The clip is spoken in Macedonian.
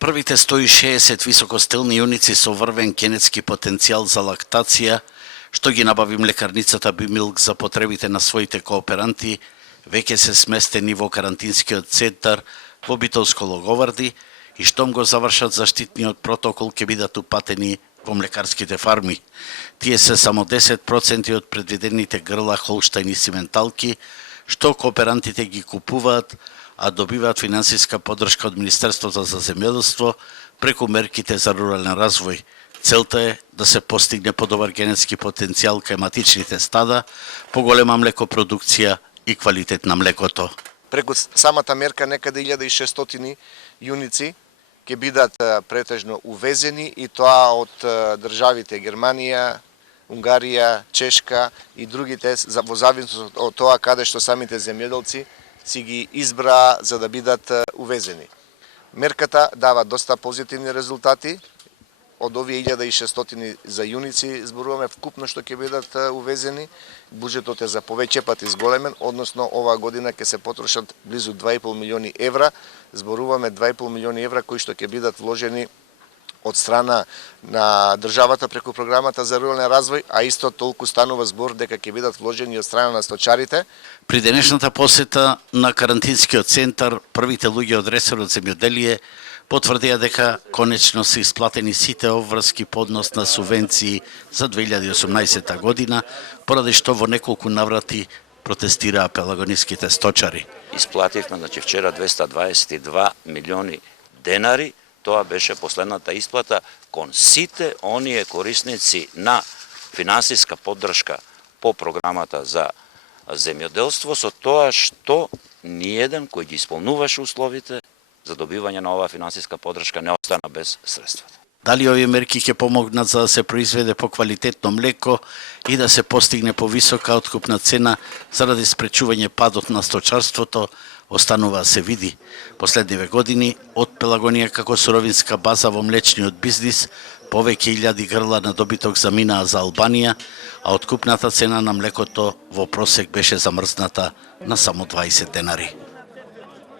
Првите 160 високостилни јуници со врвен генетски потенцијал за лактација, што ги набави млекарницата Бимилк за потребите на своите кооперанти, веќе се сместени во карантинскиот центар во Битолско Логоварди и штом го завршат заштитниот протокол ќе бидат упатени во млекарските фарми. Тие се само 10% од предвидените грла, холштајни сименталки, што кооперантите ги купуваат, а добиваат финансиска поддршка од Министерството за земјоделство преку мерките за рурален развој. Целта е да се постигне подобар генетски потенцијал кај матичните стада, поголема млекопродукција и квалитет на млекото. Преку самата мерка некаде 1600 јуници ќе бидат претежно увезени и тоа од државите Германија, Унгарија, Чешка и другите во зависност од тоа каде што самите земјоделци си ги избраа за да бидат увезени. Мерката дава доста позитивни резултати. Од овие 1600 за јуници зборуваме вкупно што ќе бидат увезени. Буџетот е за повеќе пати зголемен, односно оваа година ќе се потрошат близу 2,5 милиони евра. Зборуваме 2,5 милиони евра кои што ќе бидат вложени од страна на државата преку програмата за рурален развој, а исто толку станува збор дека ќе бидат вложени од страна на сточарите. При денешната посета на карантинскиот центар, првите луѓе од ресорот земјоделие потврдија дека конечно се исплатени сите обврски по однос на субвенции за 2018 година, поради што во неколку наврати протестираа пелагониските сточари. Исплативме, вчера 222 милиони денари. Тоа беше последната исплата кон сите оние корисници на финансиска поддршка по програмата за земјоделство, со тоа што ниеден кој ги исполнуваше условите за добивање на оваа финансиска поддршка не остана без средствата. Дали овие мерки ќе помогнат за да се произведе поквалитетно млеко и да се постигне повисока откупна цена заради спречување падот на сточарството, останува да се види. Последниве години од Пелагонија како суровинска база во млечниот бизнис повеќе илјади грла на добиток заминаа за Албанија, а откупната цена на млекото во просек беше замрзната на само 20 денари.